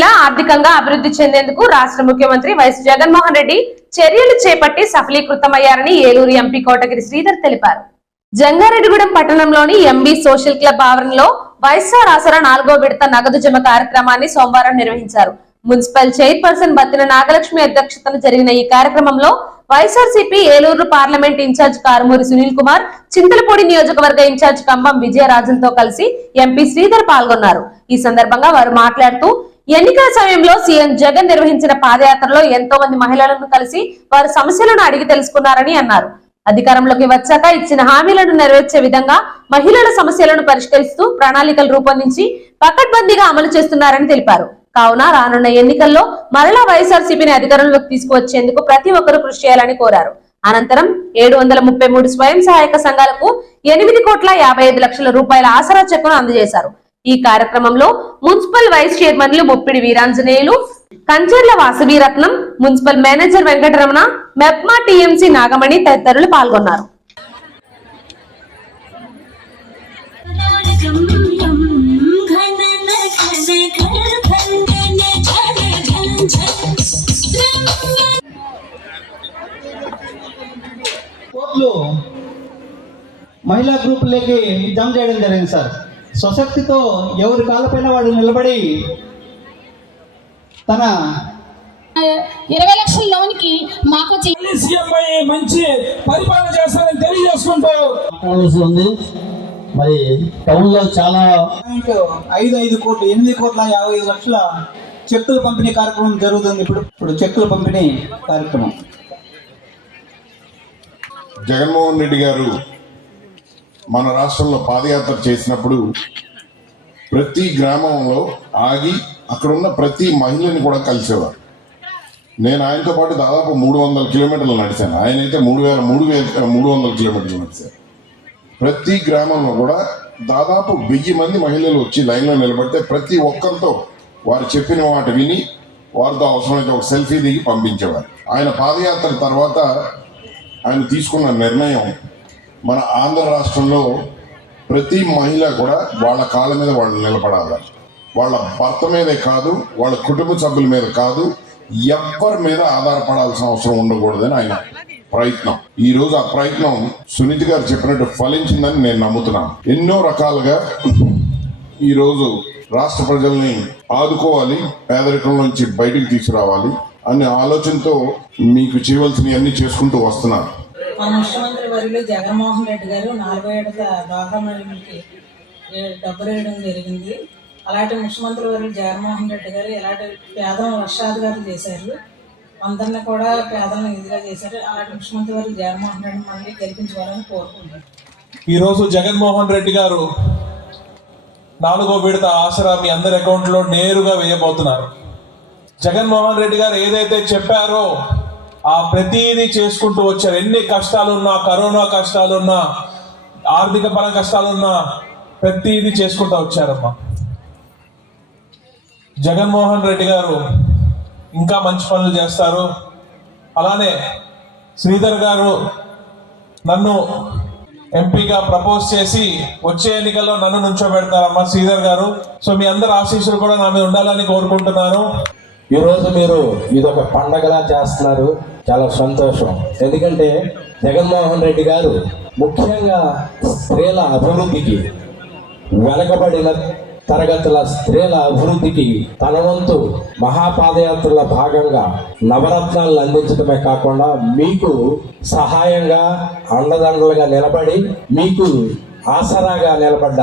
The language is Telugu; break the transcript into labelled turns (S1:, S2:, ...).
S1: మహిళ ఆర్థికంగా అభివృద్ధి చెందేందుకు రాష్ట్ర ముఖ్యమంత్రి వైఎస్ జగన్మోహన్ రెడ్డి చర్యలు చేపట్టి సఫలీకృతమయ్యారని ఏలూరు ఎంపీ కోటగిరి శ్రీధర్ తెలిపారు. జంగారెడ్డిగూడెం పట్టణంలోని ఎంబీ సోషల్ క్లబ్ ఆవరణలో వైఎస్ఆర్ ఆసరా నాలుగో విడత నగదు జమ కార్యక్రమాన్ని సోమవారం నిర్వహించారు. మున్సిపల్ చైర్పర్సన్ బత్తిన నాగలక్ష్మి అధ్యక్షతన జరిగిన ఈ కార్యక్రమంలో YSRCP Eluru parliament incharge Karumuri Sunil Kumar Chintalapudi నియోజకవర్గ ఇన్ఛార్జ్ కంబం విజయరాజులతో కలిసి ఎంపీ శ్రీధర్ పాల్గొన్నారు. ఈ సందర్భంగా వారు మాట్లాడుతూ ఎన్నికల సమయంలో సీఎం జగన్ నిర్వహించిన పాదయాత్రలో ఎంతో మంది మహిళలను కలిసి వారి సమస్యలను అడిగి తెలుసుకున్నారని అన్నారు. అధికారంలోకి వచ్చాక ఇచ్చిన హామీలను నెరవేర్చే విధంగా మహిళల సమస్యలను పరిష్కరిస్తూ ప్రణాళికలు రూపొందించి పకడ్బందీగా అమలు చేస్తున్నారని తెలిపారు. కావున రానున్న ఎన్నికల్లో మరలా వైఎస్ఆర్సీపీని అధికారంలోకి తీసుకువచ్చేందుకు ప్రతి ఒక్కరూ కృషి చేయాలని కోరారు. అనంతరం ఏడు వందల ముప్పై మూడు స్వయం సహాయక సంఘాలకు ఎనిమిది కోట్ల యాభై ఐదు లక్షల రూపాయల ఆసరా చెక్కును అందజేశారు. ఈ కార్యక్రమంలో మున్సిపల్ వైస్ చైర్మన్లు Muppidi Veeranjaneyulu Kancharla Vasaviratnam municipal manager Venkataramana MEPMA TMC Nagamani తదితరులు పాల్గొన్నారు.
S2: మహిళా గ్రూపులకి జమ చేయడం జరిగింది సార్. స్వశక్తితో ఎవరి కాళ్ళపైన వాడు నిలబడి తన
S3: ఇరవై లక్షల లోన్కి మాకు వచ్చి
S4: సీఎంపై మంచి పరిపాలన చేస్తారని తెలియజేసుకుంటూ
S2: ఉంది. మరి టౌన్లో చాలా పాయింట్ ఐదు ఐదు కోట్లు ఎనిమిది కోట్ల యాభై ఐదు లక్షల చెక్కుల పంపిణీ కార్యక్రమం జరుగుతుంది ఇప్పుడు. ఇప్పుడు చెక్కుల పంపిణీ కార్యక్రమం.
S5: జగన్మోహన్ రెడ్డి గారు మన రాష్ట్రంలో పాదయాత్ర చేసినప్పుడు ప్రతి గ్రామంలో ఆగి అక్కడ ఉన్న ప్రతి మహిళని కూడా కలిసేవారు. నేను ఆయనతో పాటు దాదాపు మూడు వందల కిలోమీటర్లు నడిచాను. ఆయన అయితే మూడు వేల మూడు వేల మూడు వందల కిలోమీటర్లు నడిచారు. ప్రతి గ్రామంలో కూడా దాదాపు వెయ్యి మంది మహిళలు వచ్చి లైన్లో నిలబడితే ప్రతి ఒక్కరితో వారు చెప్పిన మాట విని వారితో అవసరమైతే ఒక సెల్ఫీ దిగి పంపించేవారు. ఆయన పాదయాత్ర తర్వాత ఆయన తీసుకున్న నిర్ణయం మన ఆంధ్ర రాష్ట్రంలో ప్రతి మహిళ కూడా వాళ్ళ కాళ్ళ మీద వాళ్ళు నిలబడాలి. వాళ్ళ భర్త మీదే కాదు వాళ్ళ కుటుంబ సభ్యుల మీద కాదు ఎవ్వరి మీద ఆధారపడాల్సిన అవసరం ఉండకూడదని ఆయన ప్రయత్నం. ఈ రోజు ఆ ప్రయత్నం సునీతి గారు చెప్పినట్టు ఫలించిందని నేను నమ్ముతున్నాను. ఎన్నో రకాలుగా ఈరోజు రాష్ట్ర ప్రజల్ని ఆదుకోవాలి పేదరికం నుంచి బయటికి తీసుకురావాలి అనే ఆలోచనతో మీకు చేయవలసినవన్నీ చేసుకుంటూ వస్తున్నారు
S6: వర్యులు జగన్మోహన్ రెడ్డి గారు నలభై ఏడు డ్వాక్రా మహిళలకి డబ్బులు వేయడం జరిగింది. అలాంటి ముఖ్యమంత్రి వర్యులు జగన్మోహన్ రెడ్డి గారు ఇలాంటి పేదలను వర్షాధికారులు చేశారు. అందరిని కూడా పేదలను ఇదిగా చేశారు. అలాంటి ముఖ్యమంత్రి వర్యులు జగన్మోహన్ రెడ్డి మళ్ళీ గెలిపించుకోవాలని కోరుకుంటున్నారు
S4: ఈరోజు జగన్మోహన్ రెడ్డి గారు నాలుగో విడత ఆసరా మీ అందరి అకౌంట్లో నేరుగా వేయబోతున్నారు. జగన్మోహన్ రెడ్డి గారు ఏదైతే చెప్పారో ఆ ప్రతిదీ చేసుకుంటూ వచ్చారు. ఎన్ని కష్టాలున్నా కరోనా కష్టాలున్నా ఆర్థిక పర కష్టాలున్నా ప్రతిదీ చేసుకుంటూ వచ్చారమ్మా. జగన్మోహన్ రెడ్డి గారు ఇంకా మంచి పనులు చేస్తారు. అలానే శ్రీధర్ గారు నన్ను ఎంపీగా ప్రపోజ్ చేసి వచ్చే ఎన్నికల్లో నన్ను నుంచోబెడతారమ్మా శ్రీధర్ గారు. సో మీ అందరి ఆశీస్సులు కూడా నా మీద ఉండాలని కోరుకుంటున్నాను.
S7: ఈరోజు మీరు ఇదొక పండగలా చేస్తున్నారు. చాలా సంతోషం. ఎందుకంటే జగన్మోహన్ రెడ్డి గారు ముఖ్యంగా స్త్రీల అభివృద్ధికి వెనకబడిన తరగతుల స్త్రీల అభివృద్ధికి తన వంతు మహాపాదయాత్రల భాగంగా నవరత్నాలను అందించడమే కాకుండా మీకు సహాయంగా అండదండలుగా నిలబడి మీకు ఆసరాగా నిలబడ్డ